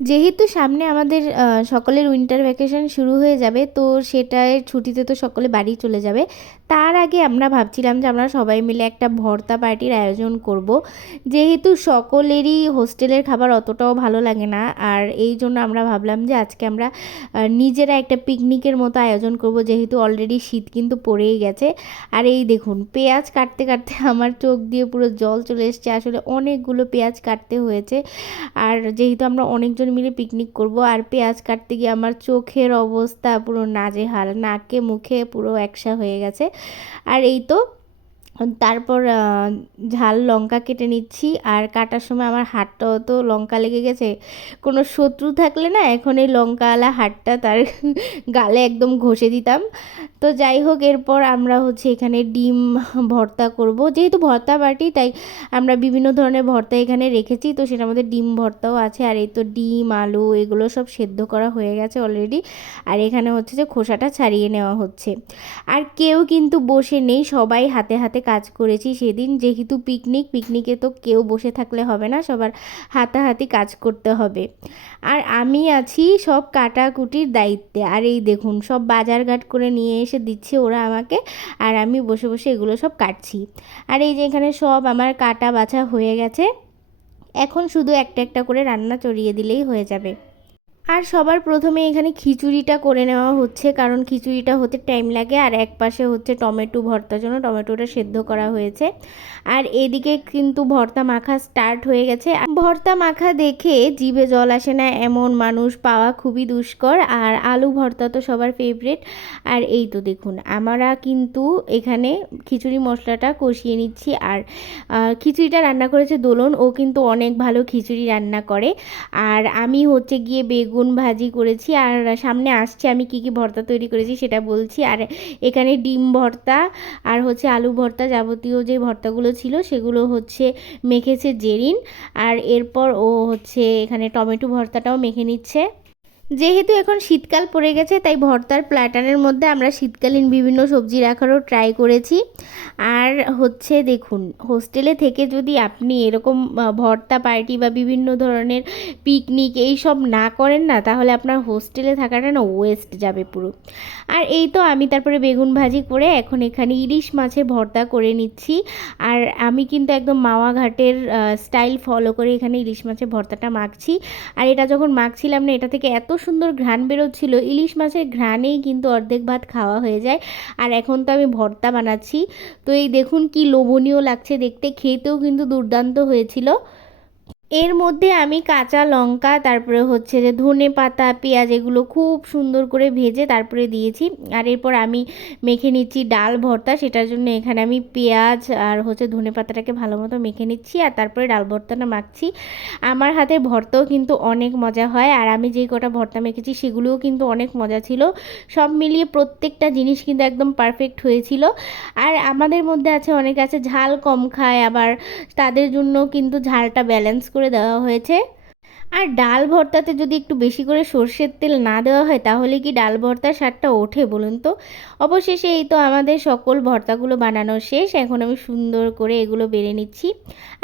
যেহেতু সামনে আমাদের সকলের উইন্টার ভ্যাকেশন শুরু হয়ে যাবে, তো সেটায় ছুটিতে তো সকলে বাড়ি চলে যাবে। তার আগে আমরা ভাবছিলাম যে আমরা সবাই মিলে একটা ভর্তা পার্টির আয়োজন করব। যেহেতু সকলেরই হোস্টেলের খাবার অতটাও ভালো লাগে না, আর এই জন্য আমরা ভাবলাম যে আজকে আমরা নিজেরা একটা পিকনিকের মতো আয়োজন করব, যেহেতু অলরেডি শীত কিন্তু পড়েই গেছে। আর এই দেখুন, পেঁয়াজ কাটতে কাটতে আমার চোখ দিয়ে পুরো জল চলে এসছে, আসলে অনেকগুলো পেঁয়াজ কাটতে হয়েছে। আর যেহেতু আমরা অনেকজন মিলে পিকনিক করব, আর পেঁয়াজ কাটতে গিয়ে আমার চোখের অবস্থা পুরো নাজেহাল, নাকে মুখে পুরো একসা হয়ে গেছে। আর এই তো তারপর ঝাল লঙ্কা কেটে নিচ্ছি, আর কাটার সময় আমার হাতটাও তো লঙ্কা লেগে গেছে। কোনো শত্রু থাকলে না এখন এই লঙ্কাওয়ালা হাতটা তার গালে একদম ঘষে দিতাম। তো যাই হোক, এরপর আমরা হচ্ছে এখানে ডিম ভর্তা করব, যেহেতু ভর্তা বাটি তাই আমরা বিভিন্ন ধরনের ভর্তা এখানে রেখেছি, তো সেটার মধ্যে ডিম ভর্তাও আছে। আর এই তো ডিম আলু এগুলো সব সেদ্ধ করা হয়ে গেছে অলরেডি। আর এখানে হচ্ছে যে খোসাটা ছাড়িয়ে নেওয়া হচ্ছে। আর কেউ কিন্তু বসে নেই, সবাই হাতে হাতে কাজ করেছি সেদিন, যেহেতু পিকনিকে তো কেউ বসে থাকলে হবে না, সবার হাতাহাতি কাজ করতে হবে। আর আমি আছি সব কাটাকুটির দায়িত্বে। আর এই দেখুন, সব বাজারঘাট করে নিয়ে এসে দিচ্ছে ওরা আমাকে, আর আমি বসে বসে এগুলো সব কাটছি। আর এই যে এখানে সব আমার কাটা বাছা হয়ে গেছে, এখন শুধু একটা একটা করে রান্না চড়িয়ে দিলেই হয়ে যাবে। আর সবার প্রথমে এখানে খিচুড়িটা করে নেওয়া হচ্ছে, কারণ খিচুড়িটা হতে টাইম লাগে। আর এক পাশে হচ্ছে টমেটো ভর্তার জন্য টমেটোটা সেদ্ধ করা হয়েছে। আর এদিকে কিন্তু ভর্তা মাখা স্টার্ট হয়ে গেছে। ভর্তা মাখা দেখে জিভে জল আসে না এমন মানুষ পাওয়া খুবই দুষ্কর। আর আলু ভর্তা তো সবার ফেভারিট। আর এই তো দেখুন, আমরা কিন্তু এখানে খিচুড়ি মশলাটা কষিয়ে নিচ্ছি। আর খিচুড়িটা রান্না করেছে দোলন, ও কিন্তু অনেক ভালো খিচুড়ি রান্না করে। আর আমি হচ্ছে গিয়ে বেগুন ভাজি করেছি, আর সামনে আসছে আমি কি কি ভর্তা তৈরি করেছি সেটা বলছি। আর এখানে ডিম ভর্তা আর হচ্ছে আলু ভর্তা, যাবতীয় যে ভর্তাগুলো ছিল সেগুলো হচ্ছে মেখেছে জেরিন। আর এরপর ও হচ্ছে এখানে টমেটো ভর্তাটাও মেখে নিচ্ছে। যেহেতু এখন শীতকাল পড়ে গেছে, তাই ভর্তার প্ল্যাটারের মধ্যে আমরা শীতকালীন বিভিন্ন সবজি রাখারও ট্রাই করেছি। আর হচ্ছে দেখুন, হোস্টেলে থেকে যদি আপনি এরকম ভর্তা পার্টি বা বিভিন্ন ধরনের পিকনিক এই সব না করেন না, তাহলে আপনার হোস্টেলে থাকাটা না ওয়েস্ট যাবে পুরো। আর এই তো আমি তারপরে বেগুন ভাজি করে এখন এখানে ইলিশ মাছের ভর্তা করে নিচ্ছি। আর আমি কিন্তু একদম মাওয়া ঘাটের স্টাইল ফলো করে এখানে ইলিশ মাছের ভর্তাটা মাখছি। আর এটা যখন মাখছিলাম না, এটা থেকে এত সুন্দর ঘ্রাণ বেরোচ্ছিল, ইলিশ মাছের ঘ্রাণেই কিন্তু অর্ধেক ভাত খাওয়া হয়ে যায়। আর এখন তো আমি ভর্তা বানাচ্ছি, তো এই দেখুন কি লোভনীয় লাগছে দেখতে, খেতেও কিন্তু দুর্দান্ত হয়েছিল। এর মধ্যে আমি কাঁচা লঙ্কা, তারপরে হচ্ছে যে ধনে পাতা, পেঁয়াজ এগুলো খুব সুন্দর করে ভেজে তারপরে দিয়েছি। আর এরপর আমি মেখে নিচ্ছি ডাল ভর্তা, সেটার জন্য এখানে আমি পেঁয়াজ আর হচ্ছে ধনে পাতাটাকে ভালো মতো মেখে নিচ্ছি, আর তারপরে ডাল ভর্তাটা মাখছি। আমার হাতের ভর্তাও কিন্তু অনেক মজা হয়, আর আমি যেই কটা ভর্তা মেখেছি সেগুলোও কিন্তু অনেক মজা ছিল। সব মিলিয়ে প্রত্যেকটা জিনিস কিন্তু একদম পারফেক্ট হয়েছিল। আর আমাদের মধ্যে অনেকে আছে ঝাল কম খায়, আবার তাদের জন্য কিন্তু ঝালটা ব্যালেন্স করে দেওয়া হয়েছে। আর ডাল ভর্তাতে যদি একটু বেশি করে সর্ষের তেল না দেওয়া হয়, তাহলে কি ডাল ভর্তার স্বাদটা ওঠে বলুন তো? অবশেষে এই তো আমাদের সকল ভর্তাগুলো বানানো শেষ, এখন আমি সুন্দর করে এগুলো বেড়ে নিচ্ছি।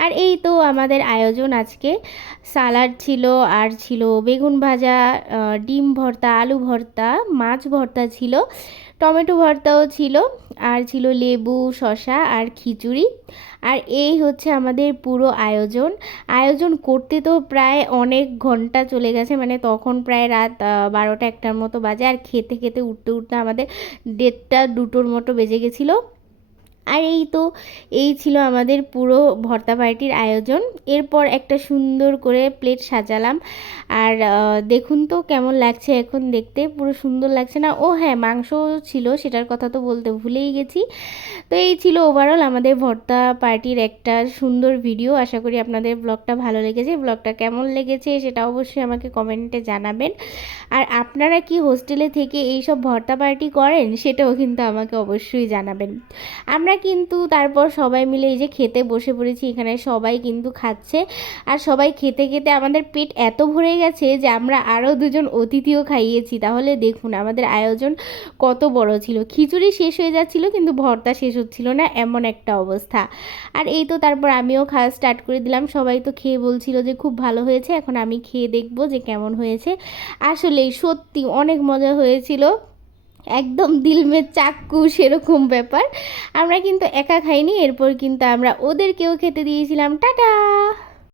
আর এই তো আমাদের আয়োজন আজকে, সালাড ছিল, আর ছিল বেগুন ভাজা, ডিম ভর্তা, আলু ভর্তা, মাছ ভর্তা ছিল, টমেটো ভর্তাও ছিল, আর ছিল লেবু, শসা আর খিচুড়ি। আর এই হচ্ছে আমাদের পুরো আয়োজন। আয়োজন করতে তো প্রায় অনেক ঘন্টা চলে গেছে, মানে তখন প্রায় রাত 12টা-1টার মতো বাজে, আর খেতে খেতে উঠতে উঠতে আমাদের 1:30-2টোর মতো বেজে গেছিলো। আর এই তো এই ছিল আমাদের পুরো ভর্তা পার্টির আয়োজন। এরপর একটা সুন্দর করে প্লেট সাজালাম। আর দেখুন তো কেমন লাগছে এখন দেখতে, পুরো সুন্দর লাগছে না? ও হ্যাঁ, মাংস ছিল, সেটার কথা তো বলতে ভুলেই গেছি। তো এই ছিল ওভারঅল আমাদের ভর্তা পার্টির একটা সুন্দর ভিডিও। আশা করি আপনাদের ব্লগটা ভালো লেগেছে। ব্লগটা কেমন লেগেছে সেটা অবশ্যই আমাকে কমেন্টে জানাবেন। আর আপনারা কি হোস্টেলে থেকে এই সব ভর্তা পার্টি করেন সেটাও কিন্তু আমাকে অবশ্যই জানাবেন। আমরা আমরা কিন্তু তারপর সবাই মিলে এই যে খেতে বসে পড়েছি, এখানে সবাই কিন্তু খাচ্ছে। আর সবাই খেতে খেতে আমাদের পেট এত ভরে গেছে যে আমরা আরও দুজন অতিথিও খাইয়েছি। তাহলে দেখুন আমাদের আয়োজন কত বড় ছিল। খিচুড়ি শেষ হয়ে যাচ্ছিল কিন্তু ভর্তা শেষ হচ্ছিল না, এমন একটা অবস্থা। আর এই তো তারপর আমিও খাওয়া স্টার্ট করে দিলাম। সবাই তো খেয়ে বলছিল যে খুব ভালো হয়েছে, এখন আমি খেয়ে দেখবো যে কেমন হয়েছে। আসলেই সত্যি অনেক মজা হয়েছিল, একদম দিল মে চাক্কু সেরকম ব্যাপার। আমরা কিন্তু একা খাইনি, এরপর কিন্তু আমরা ওদেরকেও খেতে দিয়েছিলাম। টাটা।